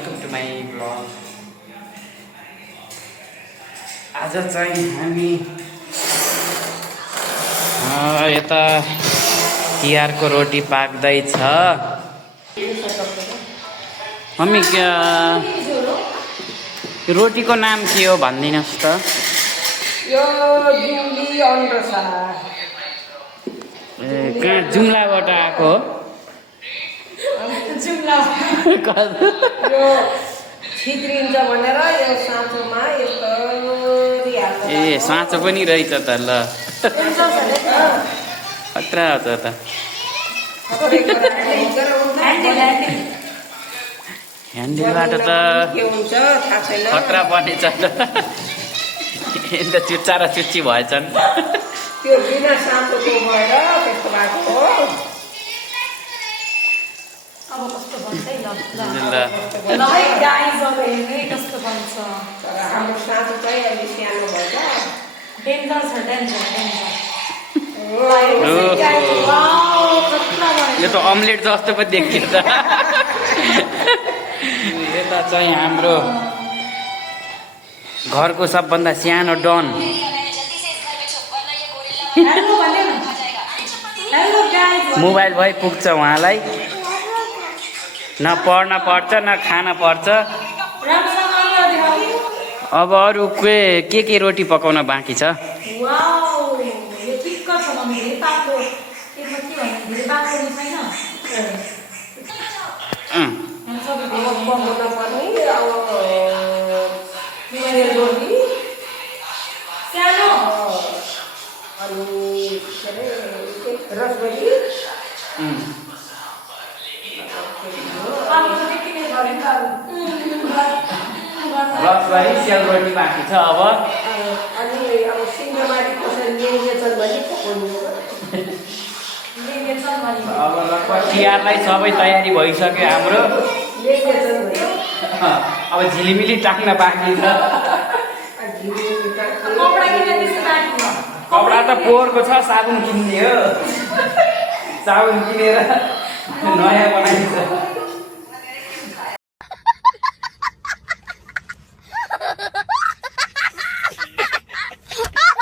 Welcome to my blog. आज चाहिँ हामी यता तिहारको रोटी पाक्दैछ। मम्मी रोटीको नाम के हो भनिदिनुहोस् त। यो जुम्ली अन्डसा। कहाँ जुम्लाबाट आएको हो? जुम्ला यो छिद्रिन्छ भनेर यो साँचोमा यस्तो ए साँचो पनि रहेछ त। ल खतरा हो त। ह्यान्डलबाट त खतरा बनेछ त। अन्त चुच्चा र चुच्ची भएछन्। त्यो बिना साँचोको भएर त्यस्तो भएको हो। अब कस्तो भन्छ है। ल है गाइस अब हेर्नु कस्तो भन्छ। तर हाम्रो साँचो चाहिँ अलि सानो भन्छ। डेन्जर छ डेन्जर यो त अम्लेट जस्तो पो देखिन्छ। यता चाहिँ हाम्रो घरको सबभन्दा सानो डन। मोबाइल भइ पुग्छ उहाँलाई। न पढ्न पर्छ न खान पर्छ। अब अरू के रोटी पकाउन बाँकी छ? रसभरी सेलरोटी बाँकी छ। अब अनि अब सिङ्गमारी कसरी ल्याइनेछन् भने अब लगभग तिहारलाई सबै तयारी भइसक्यो हाम्रो। अब झिलिमिली टाक्न बाँकी छ। कपडा त पोहोरको छ, साबुन किन्ने हो। साबुन किनेर नयाँ बनाइन्छ।